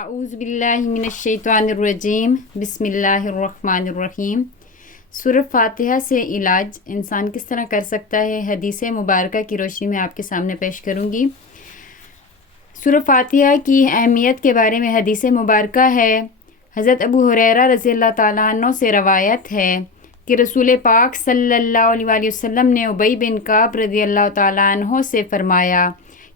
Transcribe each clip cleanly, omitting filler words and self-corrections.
اعوذ باللہ من الشیطان الرجیم بسم اللہ الرحمن الرحیم۔ سورہ فاتحہ سے علاج انسان کس طرح کر سکتا ہے، حدیث مبارکہ کی روشنی میں آپ کے سامنے پیش کروں گی۔ سورہ فاتحہ کی اہمیت کے بارے میں حدیث مبارکہ ہے۔ حضرت ابو ہریرہ رضی اللہ تعالیٰ عنہ سے روایت ہے کہ رسول پاک صلی اللہ علیہ وآلہ وسلم نے ابی بن کعب رضی اللہ تعالیٰ عنہ سے فرمایا،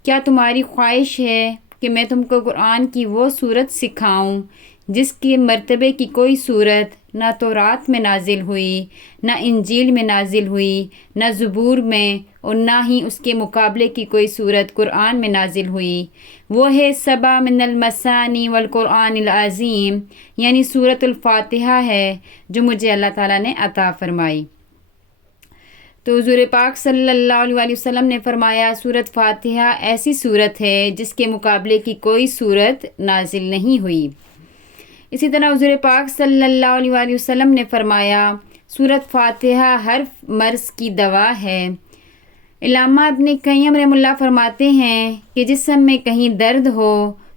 کیا تمہاری خواہش ہے کہ میں تم کو قرآن کی وہ سورت سکھاؤں جس کے مرتبے کی کوئی سورت نہ تورات میں نازل ہوئی، نہ انجیل میں نازل ہوئی، نہ زبور میں، اور نہ ہی اس کے مقابلے کی کوئی سورت قرآن میں نازل ہوئی؟ وہ ہے سبع من المثانی والقرآن العظیم، یعنی سورۃ الفاتحہ ہے جو مجھے اللہ تعالیٰ نے عطا فرمائی۔ تو حضور پاک صلی اللہ علیہ وآلہ وسلم نے فرمایا، سورۃ فاتحہ ایسی سورت ہے جس کے مقابلے کی کوئی سورت نازل نہیں ہوئی۔ اسی طرح حضور پاک صلی اللہ علیہ وآلہ وسلم نے فرمایا، سورۃ فاتحہ ہر مرض کی دوا ہے۔ علامہ ابن قیم رحمہ اللہ فرماتے ہیں کہ جسم میں کہیں درد ہو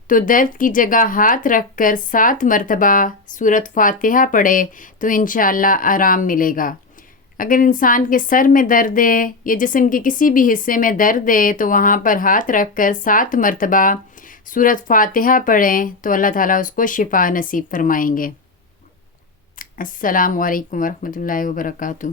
تو درد کی جگہ ہاتھ رکھ کر 7 مرتبہ سورۃ فاتحہ پڑھے تو انشاءاللہ آرام ملے گا۔ اگر انسان کے سر میں درد ہے یا جسم کے کسی بھی حصے میں درد ہے تو وہاں پر ہاتھ رکھ کر 7 مرتبہ سورۃ فاتحہ پڑھیں تو اللہ تعالیٰ اس کو شفا نصیب فرمائیں گے۔ السلام علیکم ورحمۃ اللہ وبرکاتہ۔